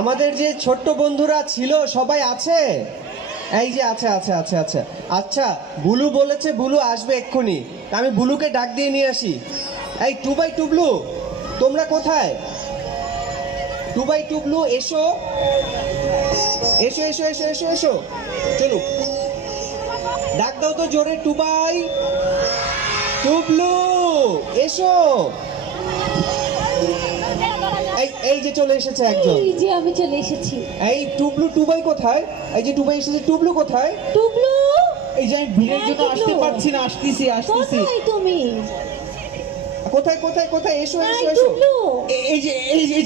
আমাদের যে ছোট্ট বন্ধুরা ছিল সবাই আছে? এই যে আছে আছে আছে আছে। আচ্ছা, বুলু বলেছে বুলু আসবে এক্ষুনি, আমি বুলুকে ডাক দিয়ে নিয়ে আসি। এই টুবাই টুবলু, তোমরা কোথায়? টুবাই টুবলু এসো এসো এসো এসো এসো এসো, চলো ডাক দাও তো জোরে, টুবাই টুবলু এসো। এই এই যে চলে এসেছে একজন। এই যে আমি চলে এসেছি। এই টুবলু, টুবাই কোথায়? এই যে টুবাই এসেছে, টুবলু কোথায়? টুবলু, এই যে আমি ভিড়ের হ্যাঁ, জন্য আসতে টুকলু। পারছি না, আসতেছি আসতেছি। কোথায় তুমি? কোথায় কোথায় কোথায়? এসো এসো এই এসো। টুবলু, এই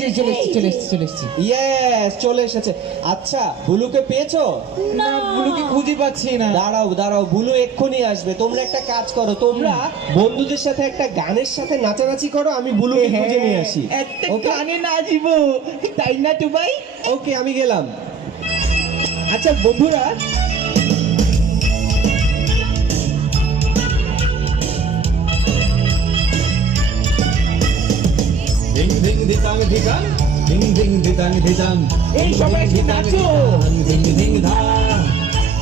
যে চলে এসেছি চলে এসেছি চলে এসেছি। ইয়েস, চলে এসেছে। আচ্ছা, বুলুকে পেয়েছো? না, বুলুকে খুঁজে পাচ্ছি না। দাঁড়াও দাঁড়াও, বুলু এক্ষুনি আসবে। তোমরা একটা কাজ করো, তোমরা বন্ধুদের সাথে একটা গানের সাথে নাচানাচি করো, আমি বুলুকে খুঁজে নিয়ে আসি। একটা ওকে গানে নাচবো, তাই না টুবাই? ওকে, আমি গেলাম। আচ্ছা বন্ধুরা, Ding ding ditang ditang, ding ding ditang ditang. এই সবাই একটু নাচো। Ding ding dang,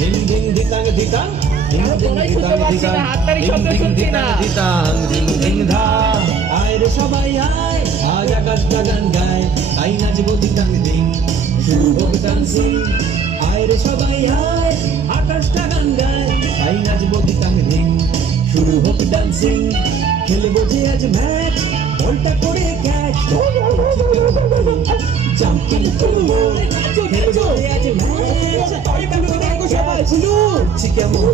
ding ding ditang ditang. Ding আমার ding গলায় শুনতে ditang পাচ্ছি ditang. না, হাততালি Ding শব্দ ding শুনছি না। ditang ditang, ding ding dang. আয় রে সবাই আয়, আজ আকাশটা গান গায়, তাই নাচবো ditang ding, শুরু হোক dancing. আয় রে সবাই আয়, আকাশটা গান গায়, তাই নাচবো ditang ding, শুরু হোক dancing. খেলবো যে আজ ম্যাচ, বলটা করে ক্যাচ, জাম্পিং করবো, খেলবো যে আজ ম্যাচ, করছি কেমন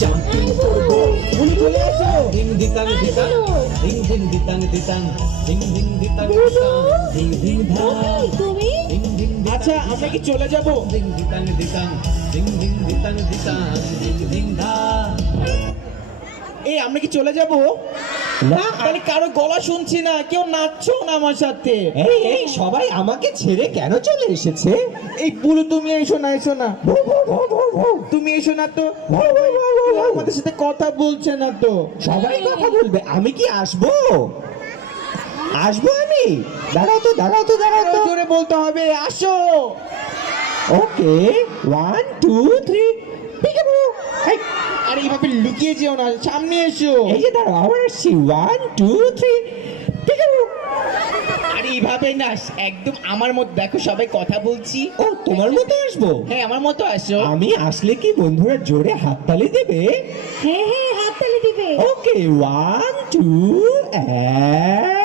জাম্পিং করবো। বুলু চলে এসো। ডিং দিতাং দিতাং, ডিং ডিং দিতাং দিতাং, ডিং ডিং দিতাং দিতাং, ডিং ডিং ধাং, কোথায় তুমি? ডিং ডিং দিতাং আচ্ছা আমরা কি চলে যাব? ডিং দিতাং দিতাং, ডিং ডিং দিতাং দিতাং, ডিং ডিং ধাং। এই আমরা কি চলে যাব? না, তাহলে কারো গলা শুনছি না, কেউ নাচছো না আমার সাথে। এই এই সবাই আমাকে ছেড়ে কেন চলে এসেছে? এই বুলু তুমি এসো না, এসো না, তুমি এসো না তো, কেউ আমাদের সাথে কথা বলছে না তো। সবাই কথা বলবে, আমি কি আসবো? আসবো আমি? দাঁড়াও তো দাঁড়াও তো দাঁড়াও আরো তো। জোরে বলতে হবে, আসো। ওকে, 1 2 3 পিকাবু। এই আর এইভাবে লুকিয়ে যেও না, সামনে এসো। এই যে দাঁড়াও, আবার আসছি, 1 2 3 পিকাবু। আর এইভাবে না, একদম আমার মতো, দেখো সবাই কথা বলছি। ও, তোমার মতো আসবো? হ্যাঁ আমার মতো আসো। আমি আসলে কি বন্ধুরা জোরে হাততালি দেবে? হ্যাঁ হ্যাঁ, হাততালি দিবে। ওকে, 1 2 and